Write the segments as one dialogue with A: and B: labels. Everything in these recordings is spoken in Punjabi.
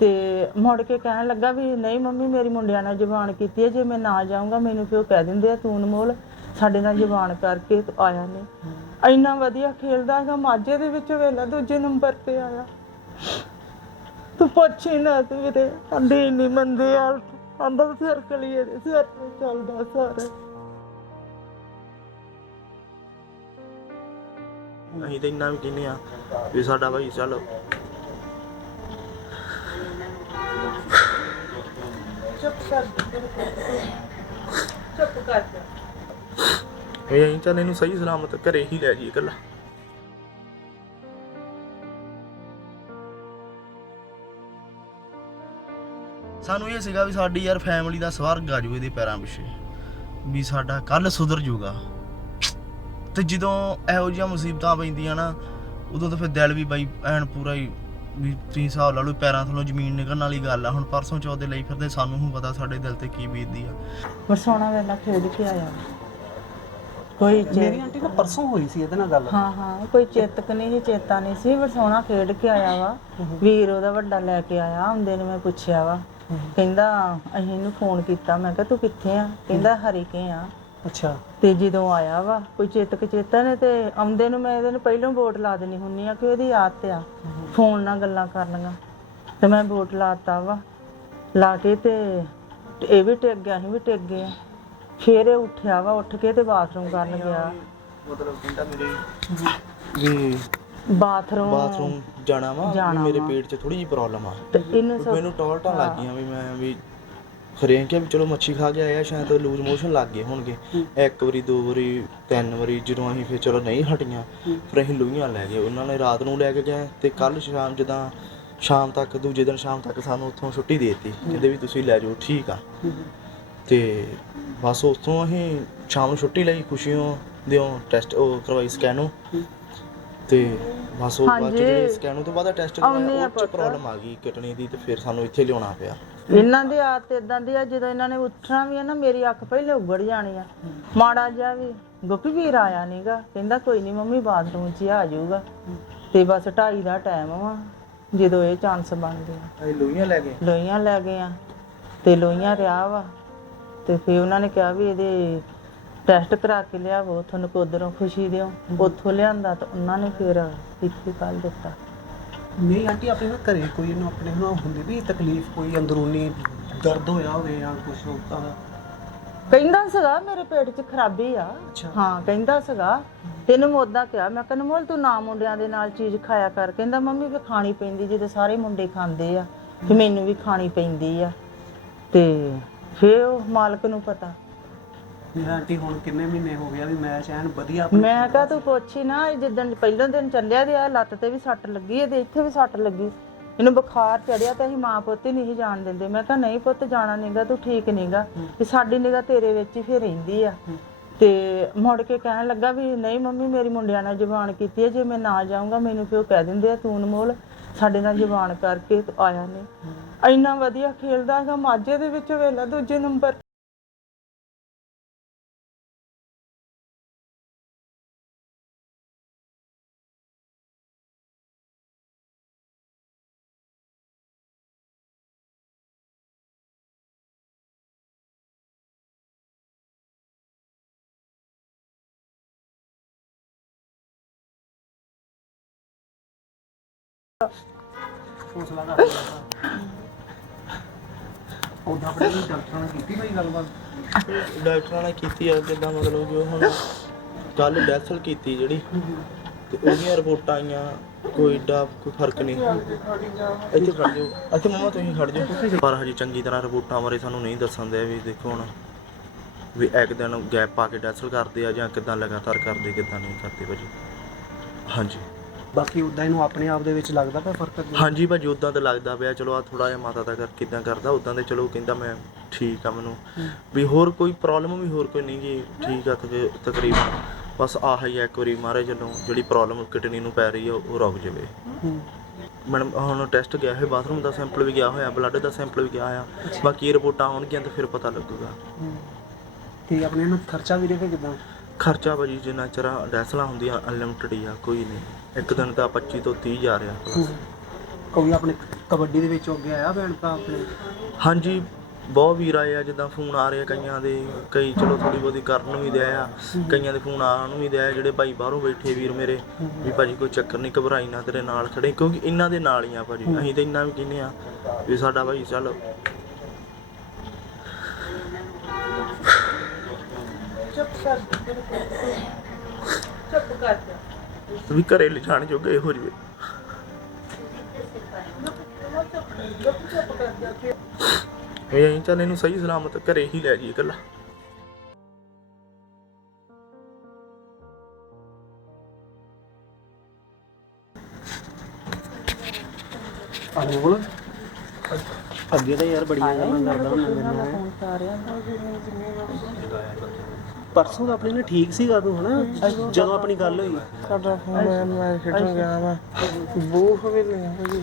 A: ਤੇ ਮੁੜ ਕੇ ਕਹਿਣ ਲੱਗਾ ਵੀ ਨਹੀਂ ਮੰਮੀ, ਮੇਰੀ ਮੁੰਡਿਆਂ ਨਾਲ ਜ਼ਬਾਨ ਕੀਤੀ ਹੈ, ਜੇ ਮੈਂ ਨਾ ਜਾਊਂਗਾ, ਮੈਨੂੰ ਕਿਉਂ ਕਹਿ ਦਿੰਦੇ ਆ ਤੂੰ ਅਨਮੋਲ? ਸਾਡੇ ਨਾਲ ਜ਼ਬਾਨ ਕਰਕੇ ਤੂੰ ਆਇਆ ਨਹੀਂ। ਇੰਨਾ ਵਧੀਆ ਖੇਲਦਾ ਹੈਗਾ, ਮਾਝੇ ਦੇ ਵਿੱਚ ਵੇਲਾ ਦੂਜੇ ਨੰਬਰ ਤੇ ਆਇਆ। ਤੂੰ ਪੁੱਛੀ ਨਾ ਤੂੰ ਵੀਰੇ ਅੰਦੇ ਨਹੀਂ ਮੰਦੇ ਆ ਅੰਦਰ ਸਿਰ ਕਲੀਏ ਦੇ, ਸਿਰ ਤੇ ਚੱਲਦਾ ਸਾਰਾ।
B: ਅਸੀਂ ਤਾਂ ਇੰਨਾ ਵੀ ਕਹਿੰਦੇ ਆ ਵੀ ਸਾਡਾ ਭਾਈ ਚੱਲ
A: ਚੁੱਪ ਕਰ ਚੁੱਪ ਕਰ ਜਾ।
B: ਇਹ ਅਸੀਂ ਚੱਲ ਇਹਨੂੰ ਸਹੀ ਸਲਾਮਤ ਘਰੇ ਹੀ ਲੈ ਜਾਈਏ ਇਕੱਲਾ। ਸਾਨੂੰ ਇਹ ਸੀਗਾ ਵੀ ਸਾਡੀ ਯਾਰ ਫੈਮਿਲੀ ਦਾ ਸਵਰਗ ਆ ਜੂ ਇਹਦੇ ਪੈਰਾਂ ਪਿੱਛੇ। ਵੀ ਸਾਡਾ ਕੱਲ ਸੁਧਰ ਜੂਗਾ। ਤੇ ਜਦੋਂ ਇਹੋ ਜਿਹੀਆਂ ਮੁਸੀਬਤਾਂ ਪੈਂਦੀਆਂ ਨਾ, ਉਦੋਂ ਤਾਂ ਫਿਰ ਦਿਲ ਵੀ ਬਾਈ ਐਨ ਪੂਰਾ ਹੀ ਵੀ ਤੁਸੀਂ ਹਿਸਾਬ ਲਾ ਲਓ ਪੈਰਾਂ ਥੱਲੋਂ ਜ਼ਮੀਨ ਨਿਕਲਣ ਵਾਲੀ ਗੱਲ ਆ। ਹੁਣ ਪਰਸੋਂ ਚੌਥੇ ਲਈ ਫਿਰਦੇ ਸਾਨੂੰ ਹੁਣ ਪਤਾ ਸਾਡੇ ਦਿਲ ਤੇ ਕੀ ਬੀਤਦੀ ਆ।
A: ਵਰਸੋਣਾ ਵੇਲਾ ਖੇਡ ਕੇ ਆਇਆ। ਕੋਈ ਚੇ
C: ਮੇਰੀ ਆਂਟੀ ਨਾਲ ਪਰਸੋਂ ਹੋਈ ਸੀ ਇਹਦੇ ਨਾਲ ਗੱਲ।
A: ਹਾਂ ਹਾਂ ਕੋਈ ਚੇਤਕ ਨਹੀਂ ਸੀ ਚੇਤਾ ਨਹੀਂ ਸੀ ਵਰਸੋਣਾ ਖੇਡ ਕੇ ਆਇਆ ਵਾ। ਵੀਰ ਉਹਦਾ ਵੱਡਾ ਲੈ ਕੇ ਆਇਆ ਹੁੰਦੇ ਨੇ ਮੈਂ ਪੁੱਛਿਆ ਵਾ। ਕਹਿੰਦਾ ਅਸੀਂ ਇਹਨੂੰ ਫੋਨ ਕੀਤਾ ਮੈਂ ਕਿਹਾ ਤੂੰ ਕਿੱਥੇ ਆ? ਕਹਿੰਦਾ ਹਰੀਕੇ ਆ।
C: ਅੱਛਾ।
A: ਤੇ ਜਦੋਂ ਆਇਆ ਵਾ ਕੋਈ ਚੇਤਕ ਚੇਤਾ ਨੇ ਤੇ ਆਉਂਦੇ ਨੂੰ ਮੈਂ ਇਹਦੇ ਨੂੰ ਪਹਿਲਾਂ ਵੋਟ ਲਾ ਦੇਣੀ ਹੁੰਨੀ ਆ ਕਿ ਉਹਦੀ ਆਦਤ ਆ ਫੋਨ ਨਾਲ ਗੱਲਾਂ ਕਰਨੀਆਂ। ਤੇ ਮੈਂ ਵੋਟ ਲਾਤਾ ਵਾ ਲਾ ਕੇ ਤੇ ਇਹ ਵੀ ਟਿਕ ਗਿਆ ਅਸੀਂ ਵੀ ਟਿਕ ਗਏ ਆ। ਫਿਰ ਇਹ ਉੱਠਿਆ ਵਾ ਉੱਠ ਕੇ ਤੇ ਬਾਥਰੂਮ ਕਰਨ ਗਿਆ।
B: ਮਤਲਬ ਕਹਿੰਦਾ ਮੇਰੇ ਵੀ
A: ਬਾਥਰੂਮ
B: ਬਾਥਰੂਮ ਜਾਣਾ ਵਾ ਵੀ
A: ਜਾਣਾ
B: ਮੇਰੇ
A: ਵਾ।
B: ਪੇਟ 'ਚ ਥੋੜੀ ਜਿਹੀ ਪ੍ਰੋਬਲਮ ਆ।
A: ਤੇ ਇਹਨੂੰ ਸਭ
B: ਮੈਨੂੰ ਟੌਲਟਾਂ ਲੱਗ ਗਈਆਂ ਵੀ ਮੈਂ ਵੀ ਖਰੇ ਕਿ ਵੀ ਚਲੋ ਮੱਛੀ ਖਾ ਕੇ ਆਇਆ ਸ਼ਾਇਦ ਲੂਜ਼ ਮੋਸ਼ਨ ਲੱਗ ਗਏ ਹੋਣਗੇ। ਇੱਕ ਵਾਰੀ ਦੋ ਵਾਰੀ ਤਿੰਨ ਵਾਰੀ ਜਦੋਂ ਅਸੀਂ ਫਿਰ ਚਲੋ ਨਹੀਂ ਹਟੀਆਂ ਫਿਰ ਅਸੀਂ ਲੂਈਆਂ ਲੈ ਗਏ। ਉਹਨਾਂ ਨੇ ਰਾਤ ਨੂੰ ਲੈ ਕੇ ਗਏ ਤੇ ਕੱਲ ਸ਼ਾਮ ਜਦਾਂ ਸ਼ਾਮ ਤੱਕ ਦੂਜੇ ਦਿਨ ਸ਼ਾਮ ਤੱਕ ਸਾਨੂੰ ਉੱਥੋਂ ਛੁੱਟੀ ਦੇ ਦਿੱਤੀ ਕਹਿੰਦੇ ਵੀ ਤੁਸੀਂ ਲੈ ਜਾਓ ਠੀਕ ਆ। ਤੇ ਬਸ ਉੱਥੋਂ ਅਸੀਂ ਸ਼ਾਮ ਨੂੰ ਛੁੱਟੀ ਲਈ ਖੁਸ਼ੀਆਂ ਦਿਓ ਟੈਸਟ ਉਹ ਕਰਵਾਈ ਸਕੈਨੋ ਤੇ ਬਸ ਉਹ ਬਾਅਦ ਚ
A: ਹਾਂਜੀ।
B: ਜਿਹੜੇ ਸਕੈਨੋ ਤੋਂ ਬਾਅਦ ਟੈਸਟ
A: ਆਉਂਦੇ
B: ਉਹ ਚ
A: ਪੁੱਤ।
B: ਪ੍ਰੋਬਲਮ ਆ ਗਈ ਕਿਡਨੀ ਦੀ ਤੇ ਫਿਰ ਸਾਨੂੰ ਇੱਥੇ ਲਿਆਉਣਾ ਪਿਆ।
A: ਇਹਨਾਂ ਦੀ ਆਦਤ ਇਦਾਂ ਦੀ ਆ ਜਦੋਂ ਇਹਨਾਂ ਨੇ ਉੱਠਣਾ ਵੀ ਆ ਨਾ ਮੇਰੀ ਅੱਖ ਪਹਿਲੇ ਉਗੜ ਜਾਣੀ ਆ। ਮਾੜਾ ਜਿਹਾ ਵੀ ਗੋਪੀ ਵੀਰ ਆਇਆ ਨੀਗਾ ਕਹਿੰਦਾ ਕੋਈ ਨਹੀਂ ਮੰਮੀ ਬਾਥਰੂਮ 'ਚ ਹੀ ਆ ਜਾਊਗਾ। ਤੇ ਬਸ 2:30 ਦਾ ਟਾਈਮ ਵਾ ਜਦੋਂ ਇਹ ਚਾਂਸ ਬਣ ਗਿਆ
B: ਅਸੀਂ ਲੋਹੀਆਂ ਲੈ ਗਏ?
A: ਲੋਈਆਂ ਲੈ ਗਏ ਆ ਤੇ ਲੋਈਆਂ ਰਿਆ ਵਾ। ਤੇ ਫਿਰ ਉਹਨਾਂ ਨੇ ਕਿਹਾ ਵੀ ਇਹਦੇ ਟੈਸਟ ਕਰਾ ਕੇ ਲਿਆਵੋ ਤੁਹਾਨੂੰ ਕੋਦਰੋਂ ਖੁਸ਼ੀ ਦਿਓ। ਉੱਥੋਂ ਲਿਆਂਦਾ ਤਾਂ ਉਹਨਾਂ ਨੇ ਫਿਰ ਇੱਥੇ ਕੱਲ ਦਿੱਤਾ।
C: ਨਹੀਂ ਆਂਟੀ ਆਪਣੇ ਨਾਲ ਘਰੇ ਕੋਈ ਇਹਨੂੰ ਆਪਣੇ ਨਾਲ ਹੁੰਦੀ ਵੀ ਤਕਲੀਫ ਕੋਈ ਅੰਦਰੂਨੀ ਦਰਦ ਹੋਇਆ ਹੋਵੇ ਜਾਂ ਕੁਝ ਹੁੰਦਾ
A: ਕਹਿੰਦਾ ਸੀਗਾ ਮੇਰੇ ਪੇਟ 'ਚ ਖਰਾਬੀ ਆ। ਹਾਂ ਕਹਿੰਦਾ ਸੀਗਾ। ਤੈਨੂੰ ਮੈਂ ਉਦਾਂ ਕਿਹਾ ਮੈਂ ਕਹਿੰਦਾ ਮੋਲ ਤੂੰ ਨਾ ਮੁੰਡਿਆਂ ਦੇ ਨਾਲ ਚੀਜ਼ ਖਾਇਆ ਕਰ। ਕਹਿੰਦਾ ਮੰਮੀ ਵੀ ਖਾਣੀ ਪੈਂਦੀ ਜਦੋਂ ਸਾਰੇ ਮੁੰਡੇ ਖਾਂਦੇ ਆ ਤੇ ਮੈਨੂੰ ਵੀ ਖਾਣੀ ਪੈਂਦੀ ਆ। ਤੇ ਫੇਰ ਉਹ ਮਾਲਕ ਨੂੰ ਪਤਾ।
C: ਆਂਟੀ ਹੁਣ ਕਿੰਨੇ ਮਹੀਨੇ ਹੋ ਗਿਆ ਵੀ ਮੈਚ ਐਨ ਵਧੀਆ ਆਪਣੀ-
A: ਮੈਂ ਕਹਾ ਤੂੰ ਪੁੱਛੀ ਨਾ ਇਹ ਜਿੱਦਣ ਪਹਿਲਾਂ ਦਿਨ ਚੱਲਿਆ ਤੇ ਆ ਲੱਤ ਤੇ ਵੀ ਸੱਟ ਲੱਗੀ ਇਹਦੇ ਇੱਥੇ ਵੀ ਸੱਟ ਲੱਗੀ। ਇਹਨੂੰ ਬੁਖਾਰ ਚੜਿਆ ਤੇ ਅਸੀਂ ਮਾਂ ਪੁੱਤ ਹੀ ਨਹੀਂ ਜਾਣ ਦਿੰਦੇ। ਮੈਂ ਕਿਹਾ ਨਹੀਂ ਪੁੱਤ ਜਾਣਾ ਨਹੀਂਗਾ ਤੂੰ ਠੀਕ ਨਹੀਂਗਾ ਤੇ ਸਾਡੀ ਨਿਗਾ ਤੇਰੇ ਵਿੱਚ ਹੀ ਫਿਰ ਰਹਿੰਦੀ ਆ। ਤੇ ਮੁੜ ਕੇ ਕਹਿਣ ਲੱਗਾ ਵੀ ਨਹੀਂ ਮੰਮੀ ਮੇਰੀ ਮੁੰਡਿਆਂ ਨਾਲ ਜ਼ਬਾਨ ਕੀਤੀ ਹੈ ਜੇ ਮੈਂ ਨਾ ਜਾਊਂਗਾ ਮੈਨੂੰ ਕਿਉਂ ਕਹਿ ਦਿੰਦੇ ਆ ਤੂੰ ਅਨਮੋਲ? ਸਾਡੇ ਨਾਲ ਜ਼ਬਾਨ ਕਰਕੇ ਤੂੰ ਆਇਆ ਨਹੀਂ ਇੰਨਾ ਵਧੀਆ ਖੇਲਦਾ ਹੈਗਾ ਮਾਝੇ ਦੇ ਵਿੱਚ ਵੇਲਾ ਦੂਜੇ ਨੰਬਰ।
C: ਹੌਸਲਾ ਕਰ ਉਹਦਾ ਆਪਣੇ ਵੀ ਡਾਕਟਰਾਂ ਨਾਲ ਕੀਤੀ ਕੋਈ ਗੱਲਬਾਤ?
B: ਡਾਕਟਰਾਂ ਨੇ ਕੀਤੀ ਆ ਜਿੱਦਾਂ ਮਤਲਬ ਜੋ ਹੁਣ ਕੱਲ ਡੈਥਲ ਕੀਤੀ ਜਿਹੜੀ ਤੇ ਉਹਦੀਆਂ ਰਿਪੋਰਟਾਂ ਆਈਆਂ ਕੋਈ ਏਡਾ ਕੋਈ ਫ਼ਰਕ ਨਹੀਂ। ਇੱਥੇ ਖੜ ਜਾਓ। ਇੱਥੇ ਮਮਾ ਤੁਸੀਂ ਖੜ ਜਾਓ। ਪਰ ਹਜੇ ਚੰਗੀ ਤਰ੍ਹਾਂ ਰਿਪੋਰਟਾਂ ਬਾਰੇ ਸਾਨੂੰ ਨਹੀਂ ਦੱਸਣ ਦੇ ਵੀ ਦੇਖੋ ਹੁਣ ਵੀ ਇੱਕ ਦਿਨ ਗੈਪ ਪਾ ਕੇ ਡੈਥਲ ਕਰਦੇ ਆ ਜਾਂ ਕਿਦਾਂ ਲਗਾਤਾਰ ਕਰਦੇ ਕਿਦਾਂ ਨਹੀਂ ਕਰਦੇ ਭਾਜੀ। ਹਾਂਜੀ।
C: ਬਾਕੀ ਉਦਾਂ ਇਹਨੂੰ ਆਪਣੇ ਆਪ ਦੇ ਵਿੱਚ ਲੱਗਦਾ ਪਿਆ ਫ਼ਰਕ?
B: ਹਾਂਜੀ ਭਾਜੀ ਉਦਾਂ ਤਾਂ ਲੱਗਦਾ ਪਿਆ ਚਲੋ ਆ ਥੋੜਾ ਜਿਹਾ ਮਾਤਾ ਦਾ ਕਰ ਕਿਦਾਂ ਕਰਦਾ ਉਦਾਂ ਤੇ ਚਲੋ ਕਹਿੰਦਾ ਮੈਂ ਠੀਕ ਆ ਮੈਨੂੰ। ਵੀ ਹੋਰ ਕੋਈ ਪ੍ਰੋਬਲਮ ਵੀ ਹੋਰ ਕੋਈ ਨਹੀਂ ਜੀ ਠੀਕ ਆ ਤਕ- ਤਕਰੀਬਨ। ਬਸ ਆਹ ਹੀ ਆ ਇੱਕ ਵਾਰੀ ਮਹਾਰਾਜ ਵੱਲੋਂ ਜਿਹੜੀ ਪ੍ਰੋਬਲਮ ਕਿਡਨੀ ਨੂੰ ਪੈ ਰਹੀ ਆ ਉਹ ਰੁਕ ਜਾਵੇ।
C: ਹੂੰ।
B: ਮੈਡਮ ਹੁਣ ਟੈਸਟ ਗਿਆ ਹੈ ਬਾਥਰੂਮ ਦਾ ਸੈਂਪਲ ਵੀ ਗਿਆ ਹੋਇਆ ਬਲੱਡ ਦਾ ਸੈਂਪਲ ਵੀ ਗਿਆ ਆ ਬਾਕੀ ਇਹ ਰਿਪੋਰਟਾਂ ਆਉਣਗੀਆਂ ਤਾਂ ਫਿਰ ਪਤਾ ਲੱਗੂਗਾ।
C: ਹੂੰ। ਤੇ ਆਪਣੇ ਨੂੰ ਖਰਚਾ ਵੀ ਦੇਖੇ ਕਿਦਾਂ?
B: ਖਰਚਾ ਭਾਜੀ ਜਿੰਨਾ ਚਿਰ ਡੈਸਲਾਂ ਹੁੰਦੀਆਂ ਅਨਲਿਮਟਿਡ ਹੀ ਆ ਕੋਈ ਨਹੀਂ। ਇੱਕ ਦਿਨ ਦਾ 25 ਤੋਂ 30 ਹਜ਼ਾਰ ਆ ਬਸ
C: ਕੋਈ ਆਪਣੇ ਕਬੱਡੀ ਦੇ ਵਿੱਚ ਅੱਗੇ ਆਇਆ ਭੈਣ ਭਰਾ ਆਪਣੇ?
B: ਹਾਂਜੀ ਬਹੁਤ ਵੀਰ ਆਏ ਆ ਜਿੱਦਾਂ ਫੋਨ ਆ ਰਹੇ ਆ ਕਈਆਂ ਦੇ ਕਈ ਚਲੋ ਥੋੜੀ ਬਹੁਤੀ ਕਰਨ ਨੂੰ ਵੀ ਦਿਆ ਆ ਕਈਆਂ ਦੇ ਫੋਨ ਆਉਣ ਨੂੰ ਵੀ ਦਿਆ ਆ, ਜਿਹੜੇ ਭਾਈ ਬਾਹਰੋਂ ਬੈਠੇ ਵੀਰ ਮੇਰੇ ਵੀ ਭਾਜੀ ਕੋਈ ਚੱਕਰ ਨਹੀਂ ਘਬਰਾਈ ਨਾ ਤੇਰੇ ਨਾਲ ਖੜੇ ਕਿਉਂਕਿ ਇਹਨਾਂ ਦੇ ਨਾਲ ਹੀ ਆ ਭਾਜੀ ਅਸੀਂ ਤਾਂ ਇੰਨਾ ਵੀ ਕਹਿੰਦੇ ਆ ਵੀ ਸਾਡਾ ਭਾਈ ਚੱਲ
A: ਚੁੱਪ ਕਰ ਚੁੱਪ ਕਰ
B: ਵੀ ਘਰੇ ਲਿਜਾਣ ਜੋਗੇ ਹੋ ਜਵੇ ਇਹ ਅਸੀਂ ਚੱਲ ਇਹਨੂੰ ਸਹੀ ਸਲਾਮਤ ਘਰੇ ਹੀ ਲੈ ਜੀ ਇਕੱਲਾ।
C: ਅਨਮੋਲ ਅੱਗੇ ਤਾਂ ਯਾਰ ਬੜੀਆਂ ਗੱਲਾਂ ਕਰਦਾ ਹੁੰਦਾ। ਮੇਰੇ
A: ਦਾ
C: ਪਰਸੋਂ ਤਾਂ ਆਪਣੇ ਨਾਲ ਠੀਕ ਸੀਗਾ ਤੂੰ ਹਨਾ? ਜਦੋਂ ਆਪਣੀ ਗੱਲ ਹੋਈ।
D: ਸਾਡਾ ਫੋਨ ਮੈਂ ਮੈਂ ਖੇਡਣ ਗਿਆ ਵਾ। ਬੂਹ ਵੀ ਲਿਆ ਭਾਜੀ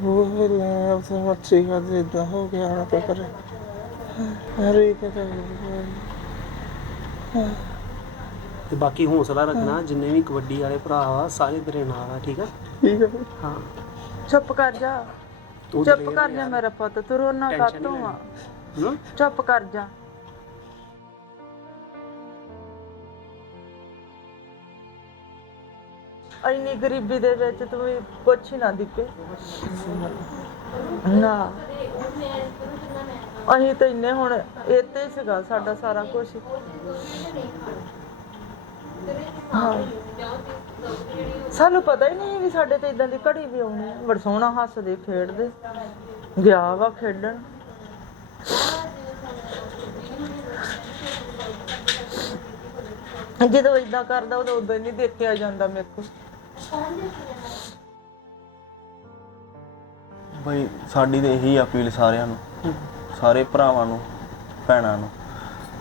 D: ਬੂਹ ਵੀ ਲਿਆ ਉਸ ਮੱਛੀ ਦੇ ਇਦਾਂ ਹੋ ਗਿਆ ਨਾ ਕਰ ਹਰੇ ਕਿ
C: ਤੇ ਬਾਕੀ ਹੌਸਲਾ ਰੱਖਣਾ ਜਿੰਨੇ ਵੀ ਕਬੱਡੀ ਵਾਲੇ ਭਰਾ ਆ ਸਾਰੇ ਤੇਰੇ ਨਾਲ ਆ ਠੀਕ ਆ?
D: ਠੀਕ ਹੈ
C: ਹਾਂ।
A: ਚੁੱਪ ਕਰ ਜਾ। ਚੁੱਪ ਕਰ ਜਾ ਮੇਰਾ ਪੁੱਤ ਤੂੰ ਰੋਣਾ ਕਾਤੋਂ ਆ?
C: ਹੂੰ?
A: ਚੁੱਪ ਕਰ ਜਾ। ਇੰਨੀ ਗਰੀਬੀ ਦੇ ਵਿੱਚ ਤੂੰ ਵੀ ਕੁਛ ਹੀ ਨਾ ਦਿੱਤੇ ਨਾ। ਅਸੀਂ ਤਾਂ ਇੰਨੇ ਹੁਣ ਇੱਥੇ ਹੀ ਸੀਗਾ ਸਾਡਾ ਸਾਰਾ ਕੁਝ ਸਾਨੂੰ ਪਤਾ ਹੀ ਨਹੀਂ ਵੀ ਸਾਡੇ ਤੇ ਇਦਾਂ ਦੀ ਘੜੀ ਵੀ ਆਉਣੀ। ਹੈ ਬੜਾ ਸੋਹਣਾ ਹੱਸਦੇ, ਖੇਡਦੇ। ਗਿਆ ਵਾ ਖੇਡਣ। ਜਦੋਂ ਇਦਾਂ ਕਰਦਾ ਉਦੋਂ ਉਦੋਂ ਨਹੀਂ ਦੇਖਿਆ ਜਾਂਦਾ ਮੇਰੇ ਕੋਲ।
B: ਬਈ ਸਾਡੀ ਤੇ ਇਹੀ ਅਪੀਲ ਸਾਰਿਆਂ ਨੂੰ, ਸਾਰੇ ਭਰਾਵਾਂ ਨੂੰ, ਭੈਣਾਂ ਨੂੰ,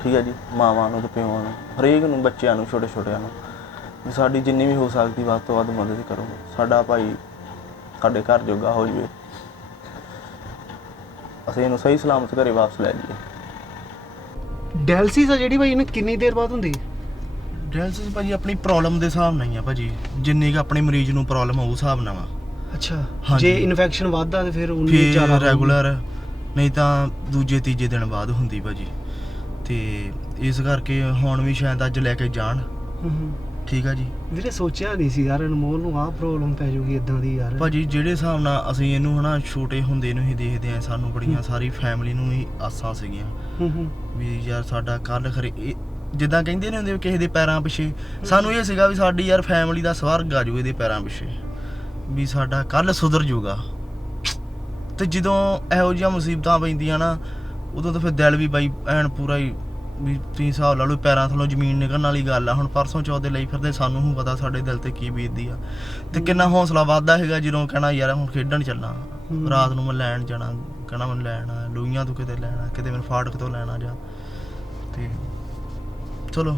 B: ਠੀਕ ਹੈ ਜੀ, ਮਾਵਾਂ ਨੂੰ ਤੇ ਪਿਓਾਂ ਨੂੰ, ਹਰੇਕ ਨੂੰ, ਬੱਚਿਆਂ ਨੂੰ ਛੋਟੇ ਛੋਟਿਆਂ ਨੂੰ, ਵੀ ਸਾਡੀ ਜਿੰਨੀ ਵੀ ਹੋ ਸਕਦੀ ਵੱਧ ਤੋਂ ਵੱਧ ਮਦਦ ਕਰੋ। ਸਾਡਾ ਭਾਈ ਸਾਡੇ ਘਰ ਜੋਗਾ ਹੋ ਜਵੇ। ਅਸੀਂ ਇਹਨੂੰ ਸਹੀ ਸਲਾਮਤ ਘਰੇ ਵਾਪਸ ਲੈ ਜਾਈਏ।
C: ਡੈਲਸਿਸ ਆ ਜਿਹੜੀ ਭਾਈ ਇਹਨੂੰ ਕਿੰਨੀ ਦੇਰ ਬਾਅਦ ਹੁੰਦੀ?
B: ਡਾਇਲਸਿਸ ਭਾਜੀ ਆਪਣੀ ਪ੍ਰੋਬਲਮ ਦੇ ਹਿਸਾਬ ਨਾਲ ਹੀ ਆ ਭਾਜੀ। ਜਿੰਨੀ ਕਿ ਆਪਣੇ ਮਰੀਜ਼ ਨੂੰ ਪ੍ਰੋਬਲਮ ਹੋਊ ਹਿਸਾਬ ਨਾਲ ਵਾ
C: ਅੱਛਾ।
B: ਹਾਂਜੀ।
C: ਜੇ ਇਨਫੈਕਸ਼ਨ ਵੱਧਦਾ ਤੇ ਫਿਰ ਉਨੀ
B: ਫਿਰ
C: ਜ਼ਿਆਦਾ ਹੋਊਗੀ।
B: ਰੈਗੂਲਰ ਨਹੀਂ ਤਾਂ ਦੂਜੇ ਤੀਜੇ ਦਿਨ ਬਾਅਦ ਹੁੰਦੀ ਭਾਜੀ। ਤੇ ਇਸ ਕਰਕੇ ਹੁਣ ਵੀ ਸ਼ਾਇਦ ਅੱਜ ਲੈ ਕੇ ਜਾਣ।
C: ਹੂੰ ਹੂੰ।
B: ਠੀਕ ਆ ਜੀ।
C: ਵੀਰੇ ਸੋਚਿਆ ਨਹੀਂ ਸੀ ਯਾਰ ਅਨਮੋਲ ਨੂੰ ਆਹ ਪ੍ਰੋਬਲਮ ਪੈ ਜਾਊਗੀ ਇਦਾਂ ਦੀ ਯਾਰ।
B: ਭਾਜੀ ਜਿਹੜੇ ਹਿਸਾਬ ਨਾਲ ਅਸੀਂ ਇਹਨੂੰ ਹਨਾ ਛੋਟੇ ਹੁੰਦੇ ਨੂੰ ਹੀ ਦੇਖਦੇ ਆ ਸਾਨੂੰ ਬੜੀਆਂ ਸਾਰੀ ਫੈਮਿਲੀ ਨੂੰ ਹੀ ਆਸਾਂ ਸੀਗੀਆਂ।
C: ਹੂੰ ਹੂੰ।
B: ਵੀ ਯਾਰ ਸਾਡਾ ਕੱਲ ਖਰੇ ਇਹ- ਜਿੱਦਾਂ ਕਹਿੰਦੇ ਨੇ ਹੁੰਦੇ ਵੀ ਕਿਸੇ ਦੇ ਪੈਰਾਂ ਪਿੱਛੇ। ਸਾਨੂੰ ਇਹ ਸੀਗਾ ਵੀ ਸਾਡੀ ਯਾਰ ਫੈਮਿਲੀ ਦਾ ਸਵਰਗ ਆ ਜੂ ਇਹਦੇ ਪੈਰਾਂ ਪਿੱਛੇ। ਵੀ ਸਾਡਾ ਕੱਲ ਸੁਧਰ ਜੂਗਾ। ਤੇ ਜਦੋਂ ਇਹੋ ਜਿਹੀਆਂ ਮੁਸੀਬਤਾਂ ਪੈਂਦੀਆਂ ਨਾ ਉਦੋਂ ਤਾਂ ਫਿਰ ਦਿਲ ਵੀ ਬਾਈ ਐਨ ਪੂਰਾ ਹੀ ਵੀ ਤੁਸੀਂ ਹਿਸਾਬ ਲਾ ਲਓ ਪੈਰਾਂ ਥੱਲੋਂ ਜ਼ਮੀਨ ਨਿਕਲਣ ਵਾਲੀ ਗੱਲ ਆ। ਹੁਣ ਪਰਸੋਂ ਚੌਥੇ ਲਈ ਫਿਰਦੇ ਸਾਨੂੰ ਹੁਣ ਪਤਾ ਸਾਡੇ ਦਿਲ ਤੇ ਕੀ ਬੀਤਦੀ ਆ। ਤੇ ਕਿੰਨਾ ਹੌਸਲਾ ਵੱਧਦਾ ਹੈਗਾ ਜਦੋਂ ਕਹਿਣਾ ਯਾਰ ਹੁਣ ਖੇਡਣ ਚੱਲਾਂ। ਰਾਤ ਨੂੰ ਮੈਂ ਲੈਣ ਜਾਣਾ ਕਹਿਣਾ ਮੈਨੂੰ ਲੈਣਾ ਲੂਈਆਂ ਤੋਂ ਕਿਤੇ ਲੈਣਾ ਕਿਤੇ ਮੈਨੂੰ ਫਾਟਕ ਤੋਂ ਲੈਣਾ ਜਾ। ਤੇ ਚਲੋ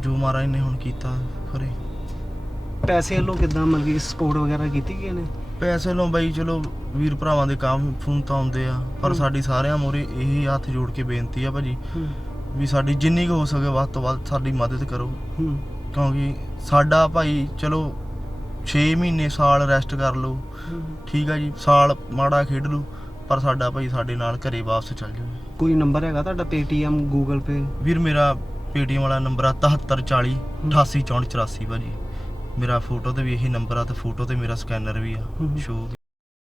B: ਜੋ ਮਹਾਰਾਜ ਨੇ ਹੁਣ ਕੀਤਾ ਖਰੇ
C: ਪੈਸੇ ਵੱਲੋਂ ਕਿਦਾਂ ਮਤਲਬ ਕਿ ਸਪੋਰਟ ਵਗੈਰਾ ਕੀਤੀ ਗਈ ਨੇ
B: ਪੈਸੇ ਲੋ ਬਈ ਚਲੋ ਵੀਰ ਭਰਾਵਾਂ ਦੇ ਕੰਮ ਫੋਨ ਤਾਂ ਆਉਂਦੇ ਆ ਪਰ। ਸਾਡੀ ਸਾਰਿਆਂ ਮੋਰੇ ਇਹੀ ਹੱਥ ਜੋੜ ਕੇ ਬੇਨਤੀ ਆ ਭਾਜੀ ਵੀ ਸਾਡੀ ਜਿੰਨੀ ਕੁ ਹੋ ਸਕੇ ਵੱਧ ਤੋਂ ਵੱਧ ਸਾਡੀ ਮਦਦ ਕਰੋ।
C: ਹੂੰ।
B: ਕਿਉਂਕਿ ਸਾਡਾ ਭਾਈ ਚਲੋ 6 ਮਹੀਨੇ ਸਾਲ ਰੈਸਟ ਕਰ ਲਓ। ਠੀਕ ਆ ਜੀ ਸਾਲ ਮਾੜਾ ਖੇਡ ਲਓ ਪਰ ਸਾਡਾ ਭਾਈ ਸਾਡੇ ਨਾਲ ਘਰੇ ਵਾਪਸ ਚੱਲ ਜਾਵੇ।
C: ਕੋਈ ਨੰਬਰ ਹੈਗਾ ਤੁਹਾਡਾ Paytm Google Pay?
B: ਵੀਰ ਮੇਰਾ Paytm ਵਾਲਾ ਨੰਬਰ ਆ 7340 886484 ਭਾਜੀ ਮੇਰਾ ਫੋਟੋ ਤੇ ਵੀ ਇਹੀ ਨੰਬਰ ਆ ਤੇ ਫੋਟੋ ਤੇ ਮੇਰਾ ਸਕੈਨਰ ਵੀ ਆ। ਸ਼ੋ